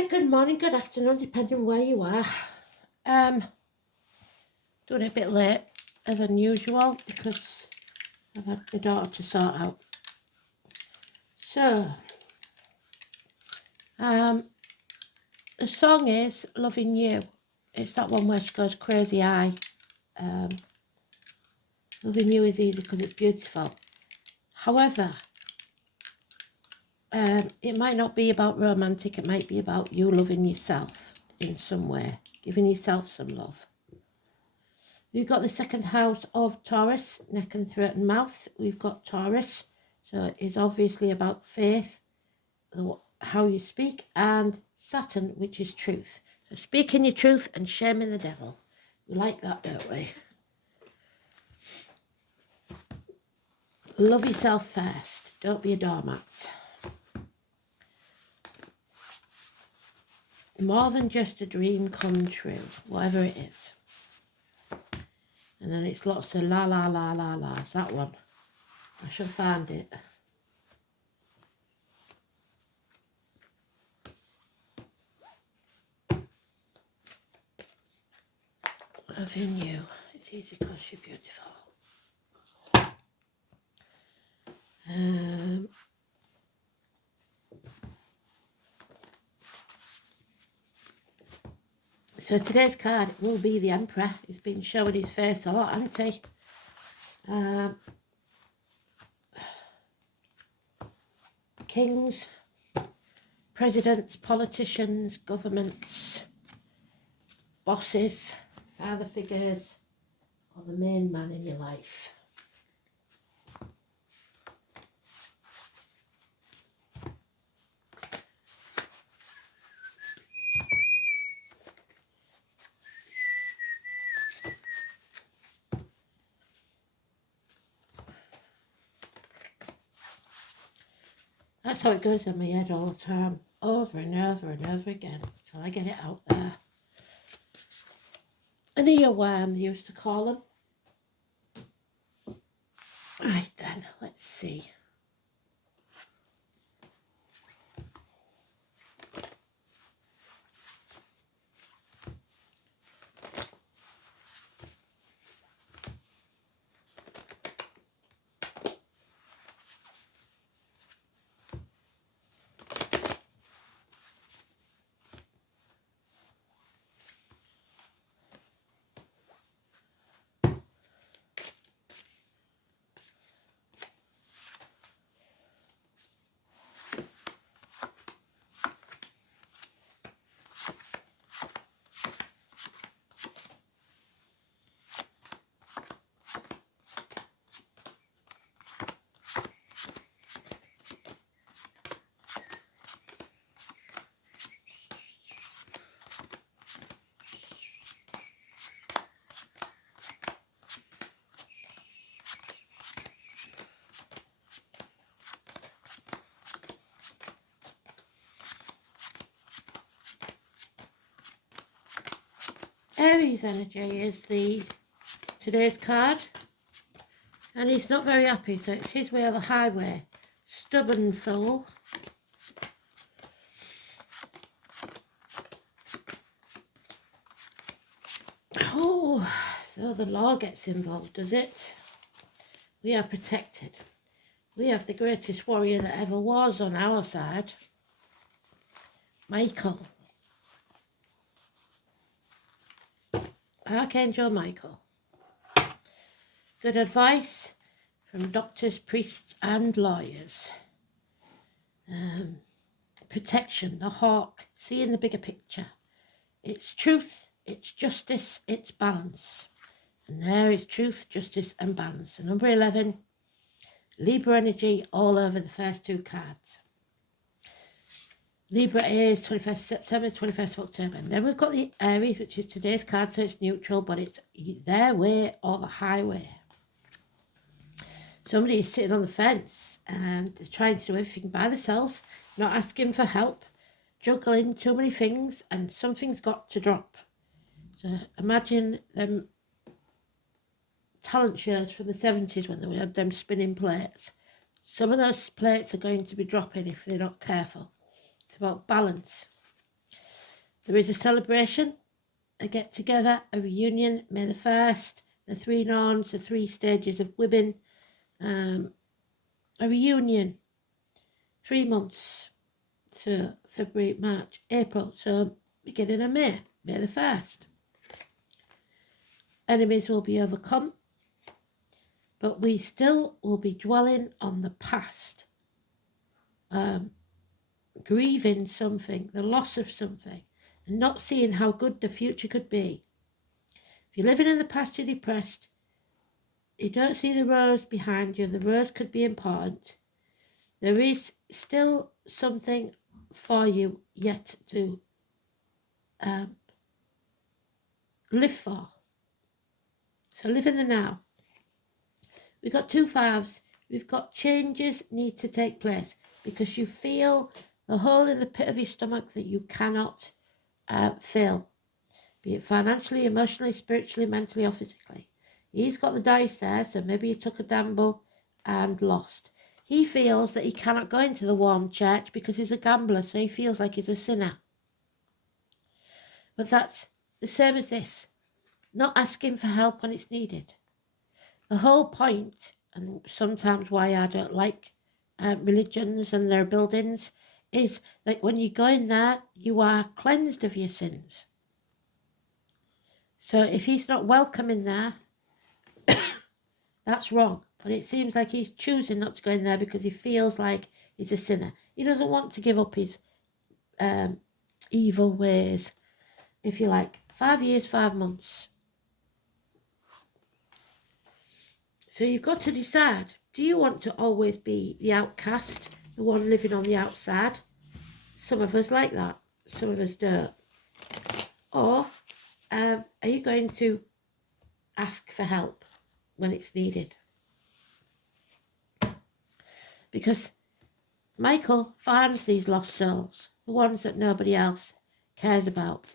Hi, good morning, good afternoon, depending where you are. Doing it a bit later than usual because I've had my daughter to sort out. So, the song is Loving You. It's that one where she goes crazy eye. Loving you is easy because it's beautiful. However, it might not be about romantic, it might be about you loving yourself in some way, giving yourself some love. We've got the second house of Taurus, neck and throat and mouth. We've got Taurus, so it's obviously about faith, how you speak, and Saturn, which is truth. So speaking your truth and shaming the devil. We like that, don't we? Love yourself first. Don't be a doormat. More than just a dream come true, whatever it is. And then it's lots of la la la la la. It's that one. I shall find it. Loving you. It's easy because you're beautiful. So today's card will be the Emperor. He's been showing his face a lot, hasn't he? Kings, presidents, politicians, governments, bosses, father figures, or the main man in your life. That's how it goes in my head all the time, over and over and over again. So I get it out there. An earworm, they used to call them. Right then, let's see. Aries energy is today's card, and he's not very happy, so it's his way or the highway. Stubborn fool. Oh, so the law gets involved, does it? We are protected. We have the greatest warrior that ever was on our side, Michael. Archangel Michael. Good advice from doctors, priests and lawyers. Protection, the hawk, seeing the bigger picture. It's truth, it's justice, it's balance. And there is truth, justice and balance. And number 11, Libra energy all over the first two cards. Libra is 21st September, 21st of October. And then we've got the Aries, which is today's card, so it's neutral, but it's their way or the highway. Somebody is sitting on the fence and they're trying to do everything by themselves, not asking for help, juggling too many things, and something's got to drop. So imagine them talent shows from the 70s when they had them spinning plates. Some of those plates are going to be dropping if they're not careful. It's about balance. There is a celebration, a get-together, a reunion, May the 1st, the 3 Norns, the 3 stages of women, a reunion, 3 months, so February, March, April, so beginning of May, May the 1st. Enemies will be overcome, but we still will be dwelling on the past, grieving something, the loss of something, and not seeing how good the future could be. If you're living in the past, you're depressed, you don't see the rose behind you, the rose could be important. There is still something for you yet to live for. So live in the now. We've got 2 5s. We've got changes need to take place because you feel the hole in the pit of your stomach that you cannot fill, be it financially, emotionally, spiritually, mentally, or physically. He's got the dice there, so maybe he took a gamble and lost. He feels that he cannot go into the warm church because he's a gambler, so he feels like he's a sinner. But that's the same as this, not asking for help when it's needed. The whole point, and sometimes why I don't like religions and their buildings, is that when you go in there, you are cleansed of your sins. So if he's not welcome in there, that's wrong. But it seems like he's choosing not to go in there because he feels like he's a sinner. He doesn't want to give up his evil ways, if you like. 5 years, 5 months. So you've got to decide, do you want to always be the outcast, the one living on the outside? Some of us like that, some of us don't. Or are you going to ask for help when it's needed? Because Michael finds these lost souls, the ones that nobody else cares about,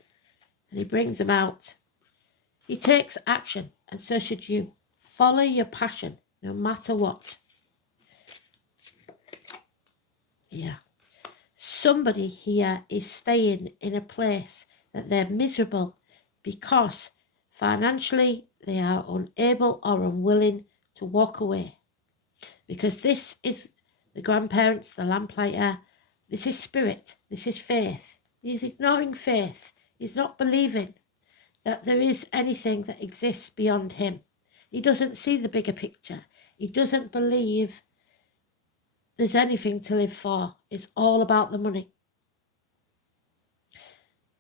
and he brings them out. He takes action, and so should you. Follow your passion, no matter what. Yeah. Somebody here is staying in a place that they're miserable because financially they are unable or unwilling to walk away. Because this is the grandparents, the lamplighter, this is spirit, this is faith. He's ignoring faith. He's not believing that there is anything that exists beyond him. He doesn't see the bigger picture. He doesn't believe there's anything to live for. It's all about the money.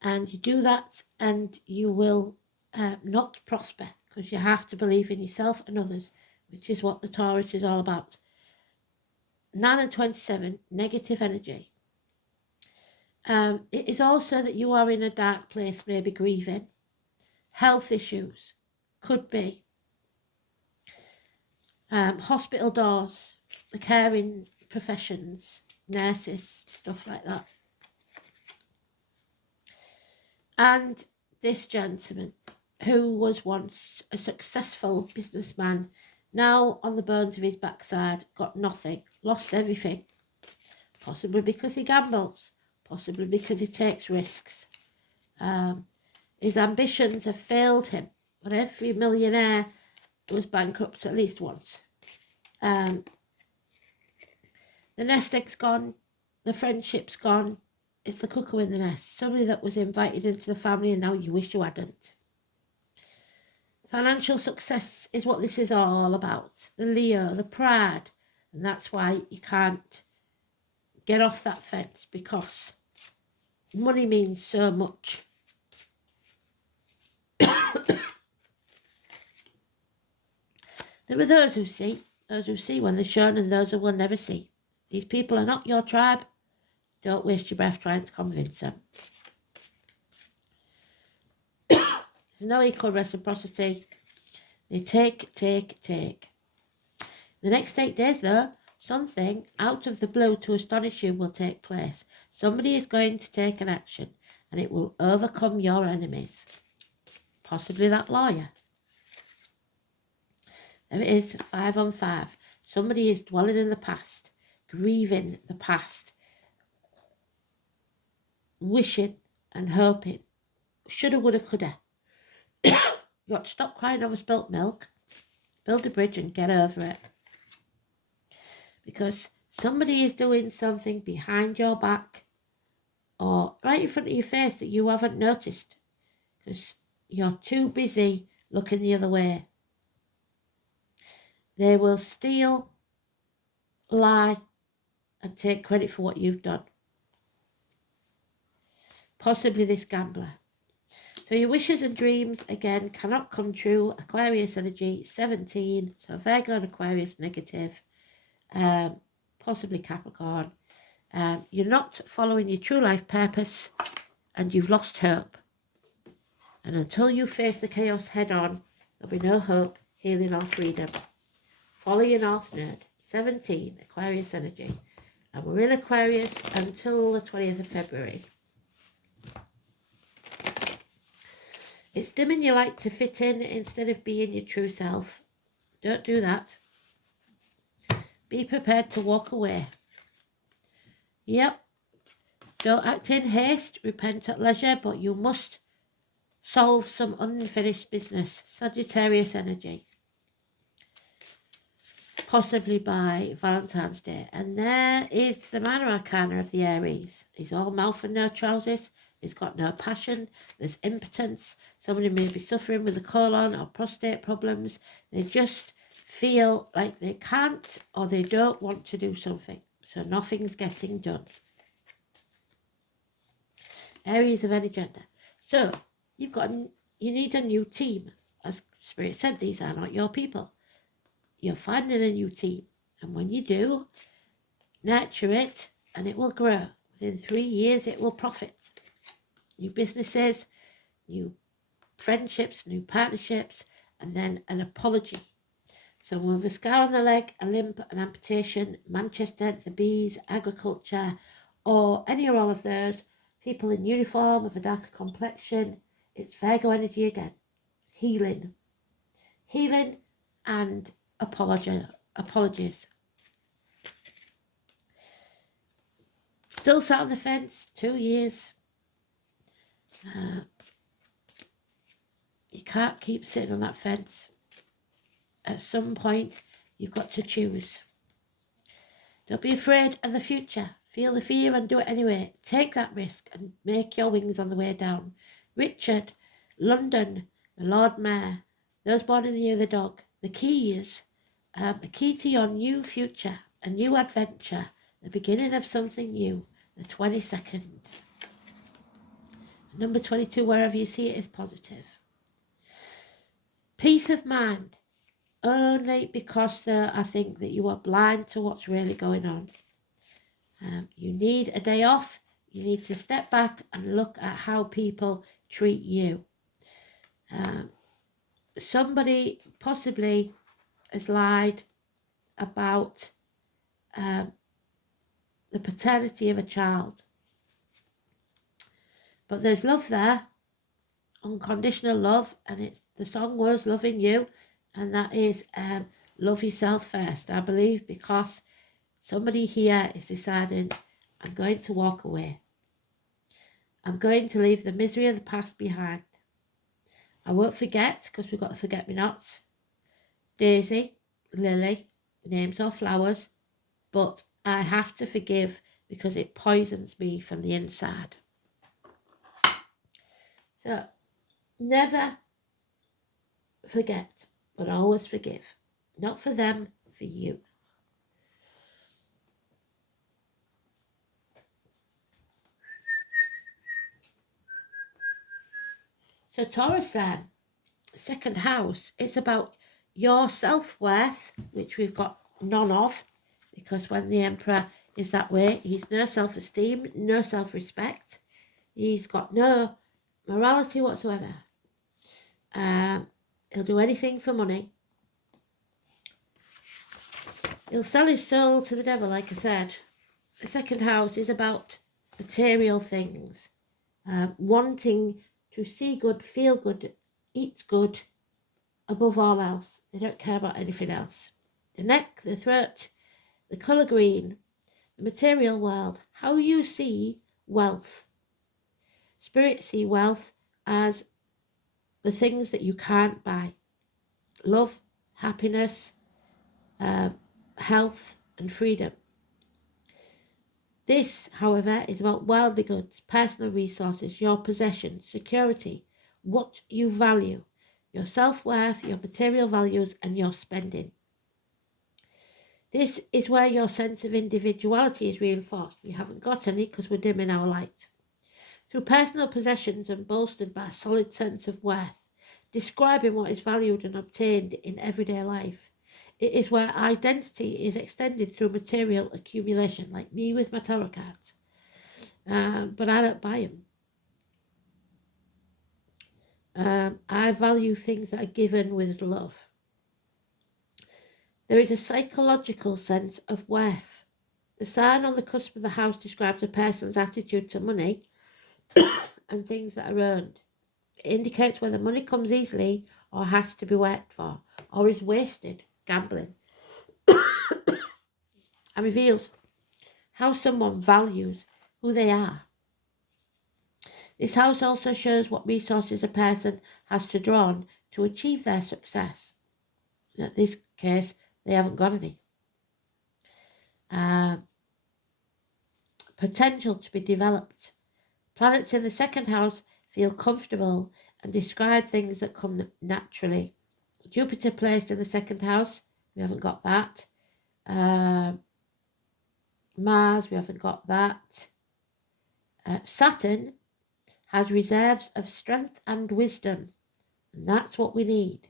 And you do that and you will not prosper because you have to believe in yourself and others, which is what the Taurus is all about. 9 and 27, negative energy. It is also that you are in a dark place, maybe grieving. Health issues, could be. Hospital doors, the caring professions, nurses, stuff like that. And this gentleman, who was once a successful businessman, now on the bones of his backside, got nothing, lost everything. Possibly because he gambles, possibly because he takes risks. His ambitions have failed him, but every millionaire was bankrupt at least once. The nest egg's gone, the friendship's gone, it's the cuckoo in the nest. Somebody that was invited into the family and now you wish you hadn't. Financial success is what this is all about. The Leo, the pride. And that's why you can't get off that fence, because money means so much. There are those who see when they're shown and those who will never see. These people are not your tribe. Don't waste your breath trying to convince them. There's no equal reciprocity. They take. The next 8 days, though, something out of the blue to astonish you will take place. Somebody is going to take an action and it will overcome your enemies. Possibly that lawyer. There it is, 5 on 5. Somebody is dwelling in the past, grieving the past, wishing and hoping. Shoulda, woulda, coulda. You got to stop crying over spilt milk, build a bridge and get over it. Because somebody is doing something behind your back or right in front of your face that you haven't noticed because you're too busy looking the other way. They will steal, lie, and take credit for what you've done. Possibly this gambler. So your wishes and dreams, again, cannot come true. Aquarius energy, 17. So Virgo and Aquarius, negative. Possibly Capricorn. You're not following your true life purpose and you've lost hope. And until you face the chaos head on, there'll be no hope, healing or freedom. Follow your North Node, 17, Aquarius energy. And we're in Aquarius until the 20th of February. It's dimming your light to fit in instead of being your true self. Don't do that. Be prepared to walk away. Yep. Don't act in haste, repent at leisure, but you must solve some unfinished business. Sagittarius energy. Possibly by Valentine's Day. And there is the minor arcana of the Aries. He's all mouth and no trousers. He's got no passion. There's impotence. Somebody may be suffering with a colon or prostate problems. They just feel like they can't or they don't want to do something. So nothing's getting done. Aries of any gender. So you need a new team. As Spirit said, these are not your people. You're finding a new team. And when you do, nurture it and it will grow. Within 3 years, it will profit. New businesses, new friendships, new partnerships, and then an apology. Someone with a scar on the leg, a limp, an amputation, Manchester, the bees, agriculture, or any or all of those, people in uniform with a darker complexion. It's Virgo energy again. Healing. Healing and apologies. Still sat on the fence, 2 years. You can't keep sitting on that fence. At some point, you've got to choose. Don't be afraid of the future. Feel the fear and do it anyway. Take that risk and make your wings on the way down. Richard, London, the Lord Mayor, those born in the year of the dog. The keys, the key to your new future, a new adventure, the beginning of something new, the 22nd. Number 22, wherever you see it, is positive. Peace of mind. Only because I think that you are blind to what's really going on. You need a day off. You need to step back and look at how people treat you. Somebody possibly has lied about the paternity of a child. But there's love there, unconditional love, and the song was Loving You, and that is love yourself first, I believe, because somebody here is deciding, I'm going to walk away. I'm going to leave the misery of the past behind. I won't forget, because we've got the forget-me-nots. Daisy, lily, names or flowers, but I have to forgive because it poisons me from the inside. So, never forget, but always forgive. Not for them, for you. So Taurus then, second house, it's about your self-worth, which we've got none of, because when the Emperor is that way, he's no self-esteem, no self-respect. He's got no morality whatsoever. He'll do anything for money. He'll sell his soul to the devil, like I said. The second house is about material things. Wanting to see good, feel good, eat good, above all else. They don't care about anything else. The neck, the throat, the colour green, the material world, how you see wealth. Spirits see wealth as the things that you can't buy. Love, happiness, health and freedom. This, however, is about worldly goods, personal resources, your possessions, security, what you value, your self-worth, your material values and your spending. This is where your sense of individuality is reinforced. We haven't got any because we're dimming our light. Through personal possessions and bolstered by a solid sense of worth, describing what is valued and obtained in everyday life. It is where identity is extended through material accumulation, like me with my tarot cards. But I don't buy them. I value things that are given with love. There is a psychological sense of worth. The sign on the cusp of the house describes a person's attitude to money and things that are earned. It indicates whether money comes easily or has to be worked for, or is wasted, gambling, and reveals how someone values who they are. This house also shows what resources a person has to draw on to achieve their success. In this case, they haven't got any. Potential to be developed. Planets in the second house feel comfortable and describe things that come naturally. Jupiter placed in the second house, we haven't got that. Mars, we haven't got that. Saturn has reserves of strength and wisdom, and that's what we need.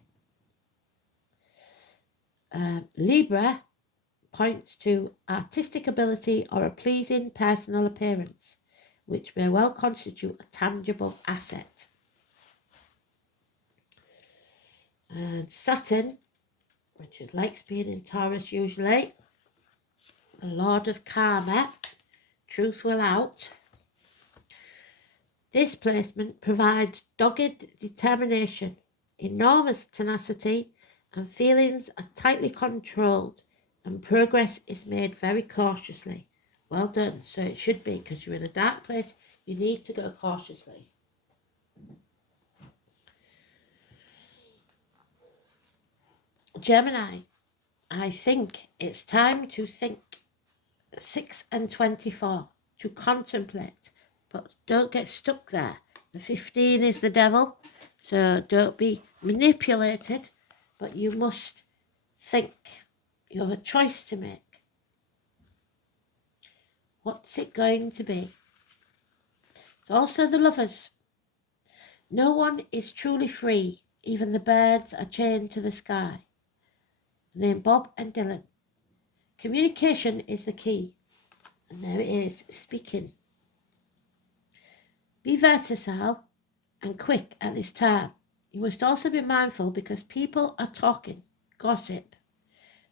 Libra points to artistic ability or a pleasing personal appearance, which may well constitute a tangible asset. And Saturn, which likes being in Taurus usually, the Lord of Karma, truth will out. This placement provides dogged determination, enormous tenacity, and feelings are tightly controlled, and progress is made very cautiously. Well done. So it should be, because you're in a dark place, you need to go cautiously. Gemini, I think it's time to think. 6 and 24, to contemplate, but don't get stuck there. The 15 is the devil, so don't be manipulated, but you must think. You have a choice to make. What's it going to be? It's also the Lovers. No one is truly free. Even the birds are chained to the sky. Name Bob and Dylan. Communication is the key. And there it is, speaking. Be versatile and quick at this time. You must also be mindful because people are talking. Gossip.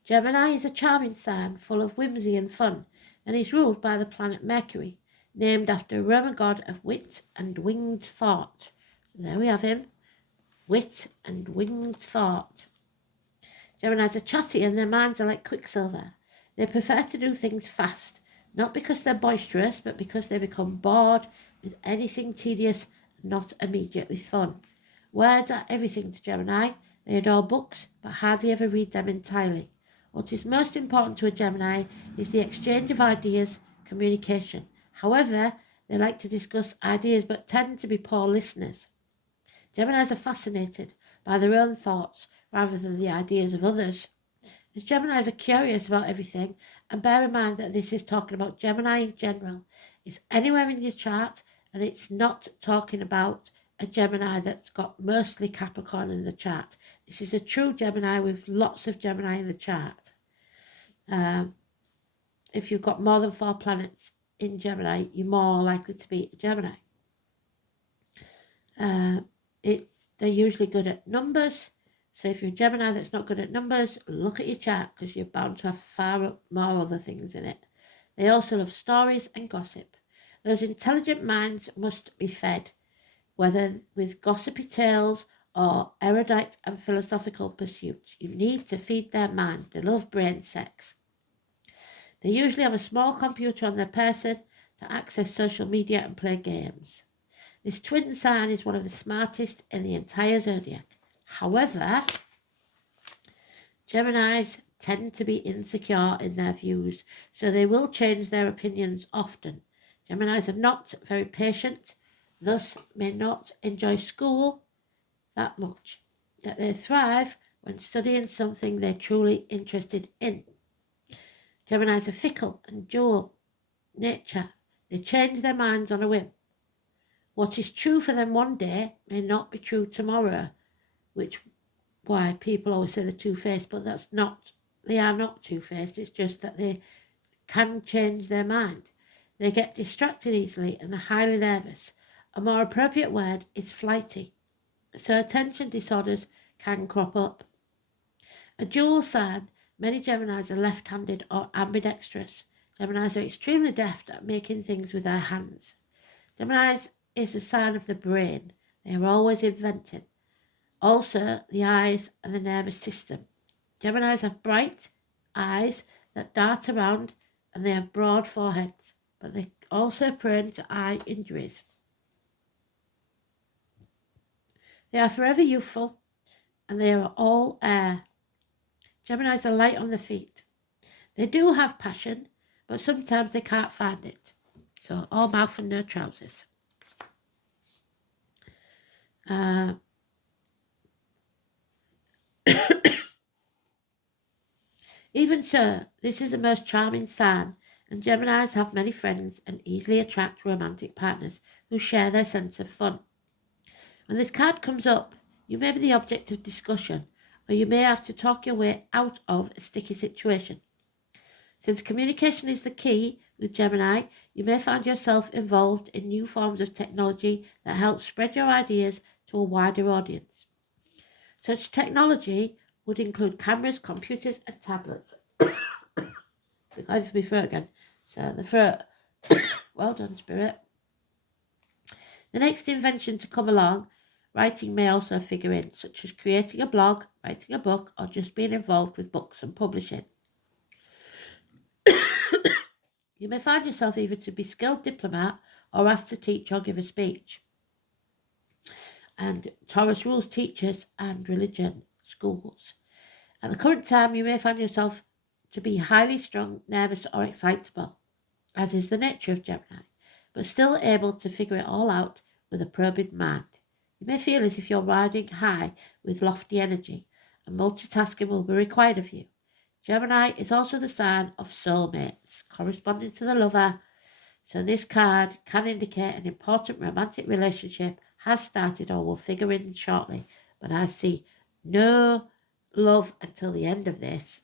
Gemini is a charming sign full of whimsy and fun, and is ruled by the planet Mercury, named after a Roman god of wit and winged thought. There we have him. Wit and winged thought. Geminis are chatty and their minds are like quicksilver. They prefer to do things fast, not because they're boisterous, but because they become bored with anything tedious and not immediately fun. Words are everything to Gemini. They adore books, but hardly ever read them entirely. What is most important to a Gemini is the exchange of ideas, communication. However, they like to discuss ideas but tend to be poor listeners. Geminis are fascinated by their own thoughts rather than the ideas of others. As Geminis are curious about everything, and bear in mind that this is talking about Gemini in general. It's anywhere in your chart, and it's not talking about a Gemini that's got mostly Capricorn in the chart. This is a true Gemini with lots of Gemini in the chart. If you've got more than 4 planets in Gemini, you're more likely to be a Gemini. They're usually good at numbers. So if you're a Gemini that's not good at numbers, look at your chart because you're bound to have far more other things in it. They also love stories and gossip. Those intelligent minds must be fed, whether with gossipy tales or erudite and philosophical pursuits. You need to feed their mind. They love brain sex. They usually have a small computer on their person to access social media and play games. This twin sign is one of the smartest in the entire zodiac. However, Geminis tend to be insecure in their views, so they will change their opinions often. Geminis are not very patient, thus may not enjoy school that much, yet they thrive when studying something they're truly interested in. Geminis are fickle and dual nature. They change their minds on a whim. What is true for them one day may not be true tomorrow, which why people always say they're two-faced, but they are not two-faced. It's just that they can change their mind. They get distracted easily and are highly nervous. A more appropriate word is flighty. So attention disorders can crop up. A dual sign, many Geminis are left-handed or ambidextrous. Geminis are extremely deft at making things with their hands. Geminis is a sign of the brain. They are always inventing. Also, the eyes and the nervous system. Geminis have bright eyes that dart around and they have broad foreheads, but they're also prone to eye injuries. They are forever youthful and they are all air. Geminis are light on the feet. They do have passion, but sometimes they can't find it. So all mouth and no trousers. Even so, this is the most charming sign, and Geminis have many friends and easily attract romantic partners who share their sense of fun. When this card comes up, you may be the object of discussion, or you may have to talk your way out of a sticky situation. Since communication is the key with Gemini, you may find yourself involved in new forms of technology that help spread your ideas to a wider audience. Such technology would include cameras, computers, and tablets. They're going for my throat again. So the throat. Well done, Spirit. The next invention to come along, writing may also figure in, such as creating a blog, writing a book, or just being involved with books and publishing. You may find yourself either to be skilled diplomat or asked to teach or give a speech. And Taurus rules teachers and religion schools. At the current time, you may find yourself to be highly strung, nervous, or excitable, as is the nature of Gemini, but still able to figure it all out with a probing mind. You may feel as if you're riding high with lofty energy, and multitasking will be required of you. Gemini is also the sign of soulmates, corresponding to the lover, so this card can indicate an important romantic relationship has started or will figure in shortly, but I see no love until the end of this.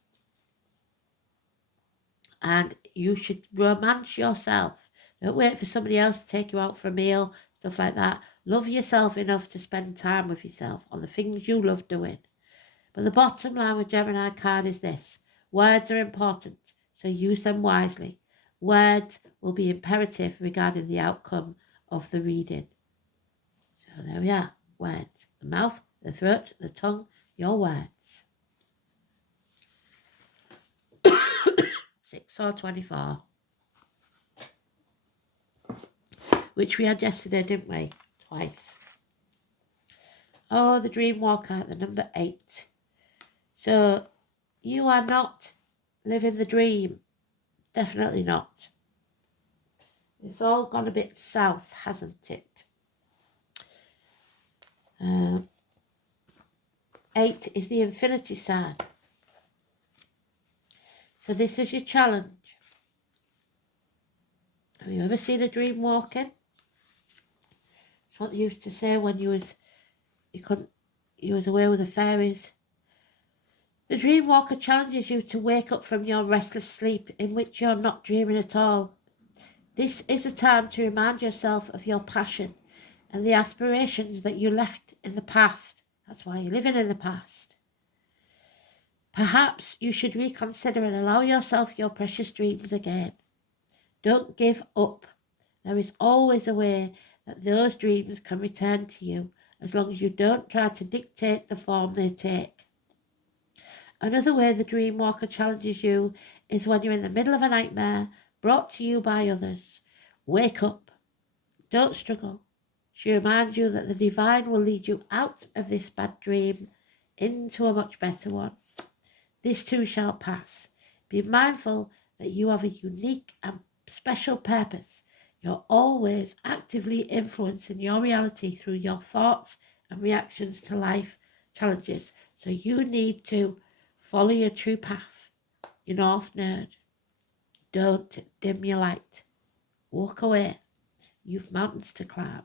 And you should romance yourself. Don't wait for somebody else to take you out for a meal, stuff like that. Love yourself enough to spend time with yourself on the things you love doing. But the bottom line with Gemini card is this. Words are important, so use them wisely. Words will be imperative regarding the outcome of the reading. So there we are. Words. The mouth, the throat, the tongue, your words. 6 or 24. Which we had yesterday, didn't we? Twice. Oh, the Dream Walker, the number 8. So, you are not living the dream. Definitely not. It's all gone a bit south, hasn't it? 8 is the infinity sign. So this is your challenge. Have you ever seen a dream walking? It's what they used to say when you was away with the fairies. The dream walker challenges you to wake up from your restless sleep in which you're not dreaming at all. This is a time to remind yourself of your passion and the aspirations that you left in the past. That's why you're living in the past. Perhaps you should reconsider and allow yourself your precious dreams again. Don't give up. There is always a way that those dreams can return to you, as long as you don't try to dictate the form they take. Another way the dream walker challenges you is when you're in the middle of a nightmare brought to you by others. Wake up. Don't struggle. She reminds you that the divine will lead you out of this bad dream into a much better one. This too shall pass. Be mindful that you have a unique and special purpose. You're always actively influencing your reality through your thoughts and reactions to life challenges. So you need to follow your true path. Your North Node. Don't dim your light. Walk away. You've mountains to climb.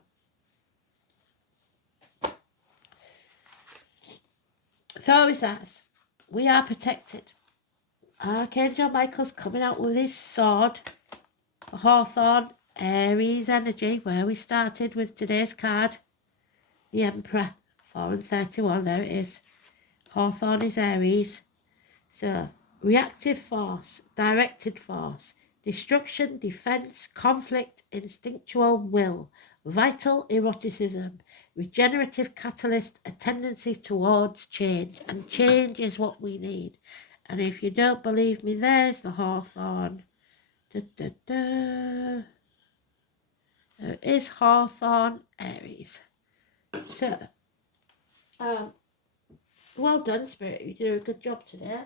Taurus says, we are protected. Archangel Michael's coming out with his sword. Hawthorne, Aries energy, where we started with today's card. The Emperor, 4 and 31, there it is. Hawthorne is Aries. So, reactive force, directed force, destruction, defense, conflict, instinctual will, vital eroticism, regenerative catalyst, a tendency towards change. And change is what we need. And if you don't believe me, there's the Hawthorne. There is Hawthorne Aries. So, well done, Spirit. You did a good job today.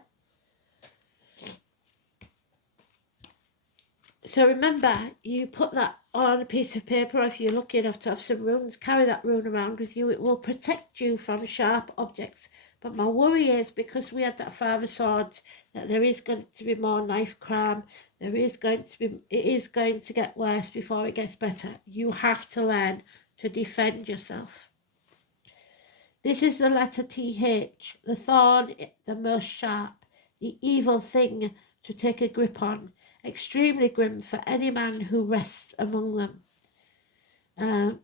So remember, you put that on a piece of paper, or if you're lucky enough to have some runes, carry that rune around with you. It will protect you from sharp objects. But my worry is, because we had that Five of Swords, that there is going to be more knife crime. It is going to get worse before it gets better. You have to learn to defend yourself. This is the letter TH, the thorn, the most sharp, the evil thing to take a grip on. Extremely grim for any man who rests among them. A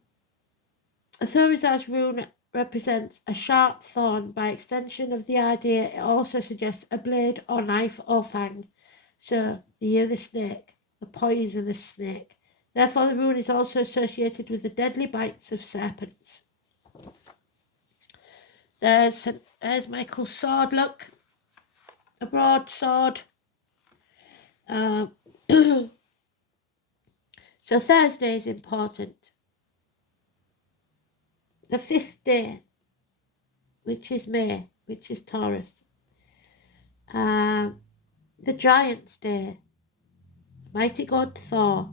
Thurizar's rune represents a sharp thorn. By extension of the idea, it also suggests a blade or knife or fang. So, the year of the snake, the poisonous snake. Therefore, the rune is also associated with the deadly bites of serpents. There's Michael's sword, look. A broadsword. So Thursday is important. The 5th day, which is May, which is Taurus. The Giant's Day. Mighty god Thor,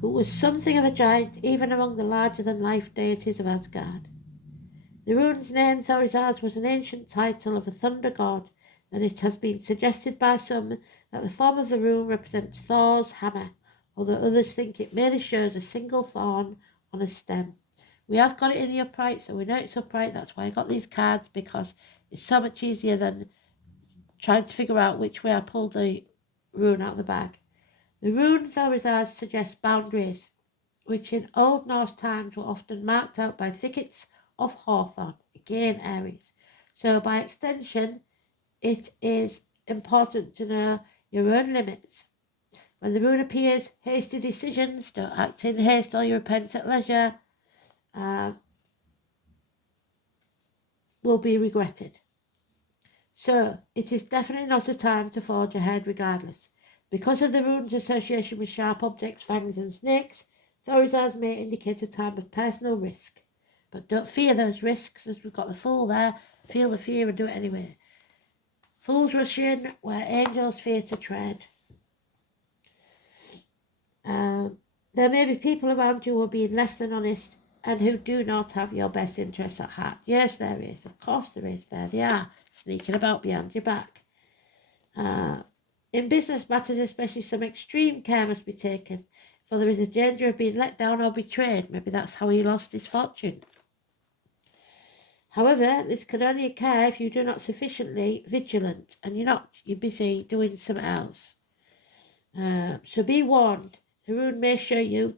who was something of a giant even among the larger-than-life deities of Asgard. The rune's name, Thorizaz, was an ancient title of a thunder god, and it has been suggested by some that the form of the rune represents Thor's hammer, although others think it merely shows a single thorn on a stem. We have got it in the upright, so we know it's upright. That's why I got these cards, because it's so much easier than trying to figure out which way I pulled the rune out of the bag. The rune Thorizaz suggests boundaries, which in Old Norse times were often marked out by thickets of hawthorn, again Aries. So by extension, it is important to know your own limits. When the rune appears, hasty decisions, don't act in haste or you repent at leisure, will be regretted. So it is definitely not a time to forge ahead regardless. Because of the rune's association with sharp objects, fangs and snakes, Thorizaz may indicate a time of personal risk. But don't fear those risks, as we've got the Fool there. Feel the fear and do it anyway. Fools rush in where angels fear to tread. There may be people around you who are being less than honest and who do not have your best interests at heart. Yes, there is. Of course there is. There they are, sneaking about behind your back. In business matters especially, some extreme care must be taken, for there is a danger of being let down or betrayed. Maybe that's how he lost his fortune. However, this can only occur if you do not sufficiently vigilant, and you're busy doing something else. So be warned, the rune may show you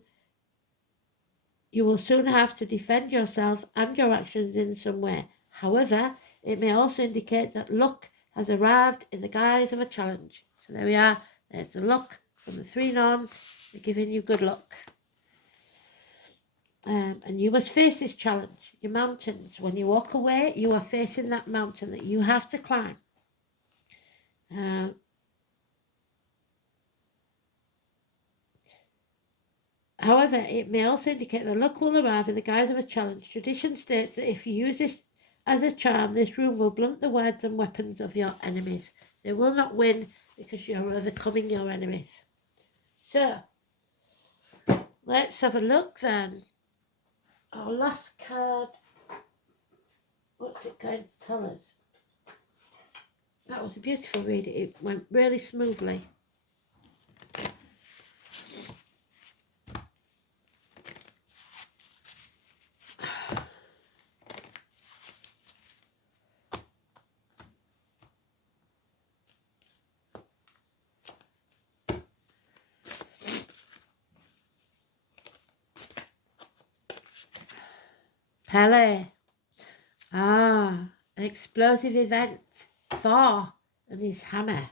will soon have to defend yourself and your actions in some way. However, it may also indicate that luck has arrived in the guise of a challenge. So there we are, there's the luck from the 3 Norns, they're giving you good luck. And you must face this challenge, your mountains. When you walk away, you are facing that mountain that you have to climb. However, it may also indicate that luck will arrive in the guise of a challenge. Tradition states that if you use this as a charm, this rune will blunt the words and weapons of your enemies. They will not win because you're overcoming your enemies. So, let's have a look then. Our last card, what's it going to tell us? That was a beautiful read. It went really smoothly. Pele. An explosive event. Thor and his hammer.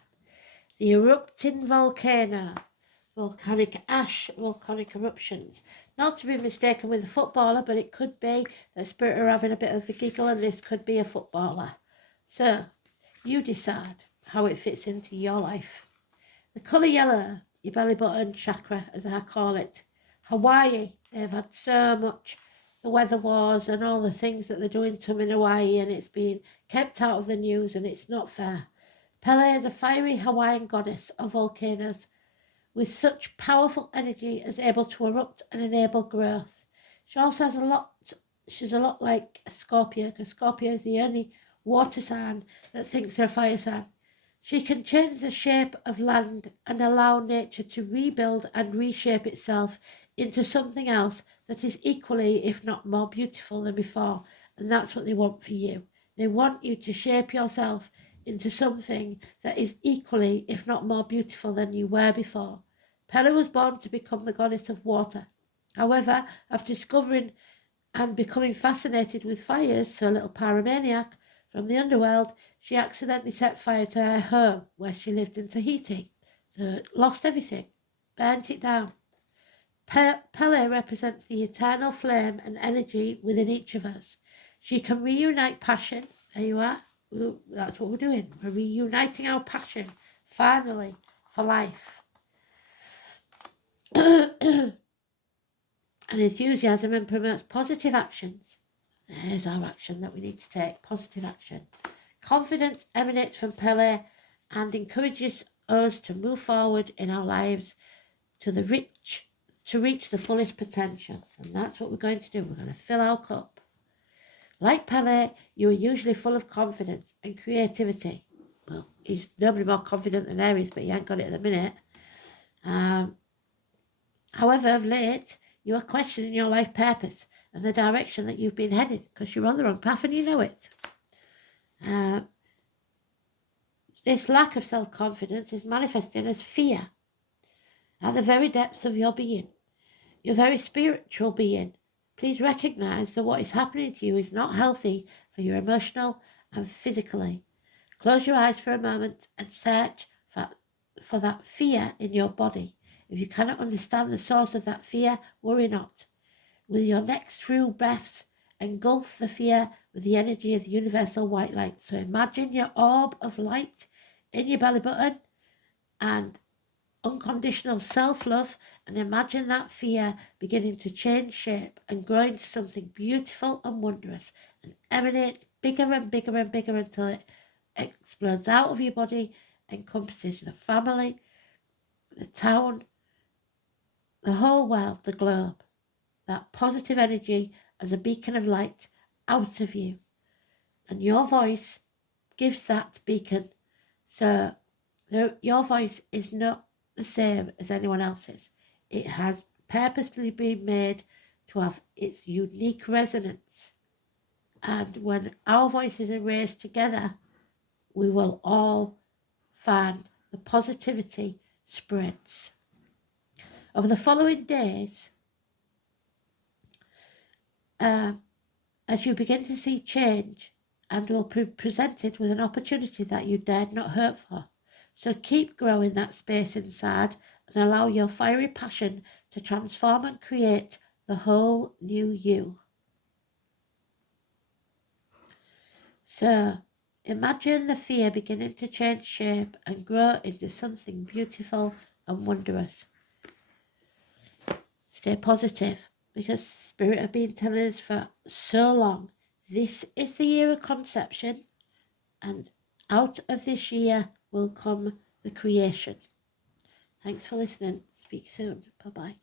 The erupting volcano. Volcanic ash, volcanic eruptions. Not to be mistaken with a footballer, but it could be the spirit are having a bit of a giggle and this could be a footballer. So, you decide how it fits into your life. The colour yellow, your belly button chakra, as I call it. Hawaii, they've had so much, the weather wars and all the things that they're doing to them in Hawaii, and it's been kept out of the news and it's not fair. Pele is a fiery Hawaiian goddess of volcanoes with such powerful energy as able to erupt and enable growth. She also has she's a lot like a Scorpio, because Scorpio is the only water sign that thinks they're a fire sign. She can change the shape of land and allow nature to rebuild and reshape itself into something else that is equally, if not more beautiful than before. And that's what they want for you. They want you to shape yourself into something that is equally, if not more beautiful than you were before. Pele was born to become the goddess of water. However, after discovering and becoming fascinated with fires, so a little pyromaniac from the underworld, she accidentally set fire to her home where she lived in Tahiti. So lost everything, burnt it down. Pele represents the eternal flame and energy within each of us. She can reunite passion. There you are. That's what we're doing. We're reuniting our passion, finally, for life. And enthusiasm and promotes positive actions. There's our action that we need to take, positive action. Confidence emanates from Pele and encourages us to move forward in our lives to reach the fullest potential. And that's what we're going to do. We're going to fill our cup. Like Pele, you are usually full of confidence and creativity. Well, he's nobody more confident than Aries, but he ain't got it at the minute. However, of late, you are questioning your life purpose and the direction that you've been headed because you're on the wrong path and you know it. This lack of self-confidence is manifesting as fear at the very depths of your being, your very spiritual being. Please recognize that what is happening to you is not healthy for your emotional and physically. Close your eyes for a moment and search for that fear in your body. If you cannot understand the source of that fear, worry not. With your next few breaths, engulf the fear with the energy of the universal white light. So imagine your orb of light in your belly button and unconditional self-love, and imagine that fear beginning to change shape and grow into something beautiful and wondrous and emanate bigger and bigger and bigger until it explodes out of your body, encompasses the family, the town, the whole world, the globe. That positive energy as a beacon of light out of you. And your voice gives that beacon. So your voice is not the same as anyone else's. It has purposely been made to have its unique resonance. And when our voices are raised together, we will all find the positivity spreads. Over the following days, as you begin to see change, and will be presented with an opportunity that you dared not hope for. So keep growing that space inside and allow your fiery passion to transform and create the whole new you. So imagine the fear beginning to change shape and grow into something beautiful and wondrous. Stay positive, because Spirit have been telling us for so long, this is the year of conception, and out of this year will come the creation. Thanks for listening. Speak soon. Bye-bye.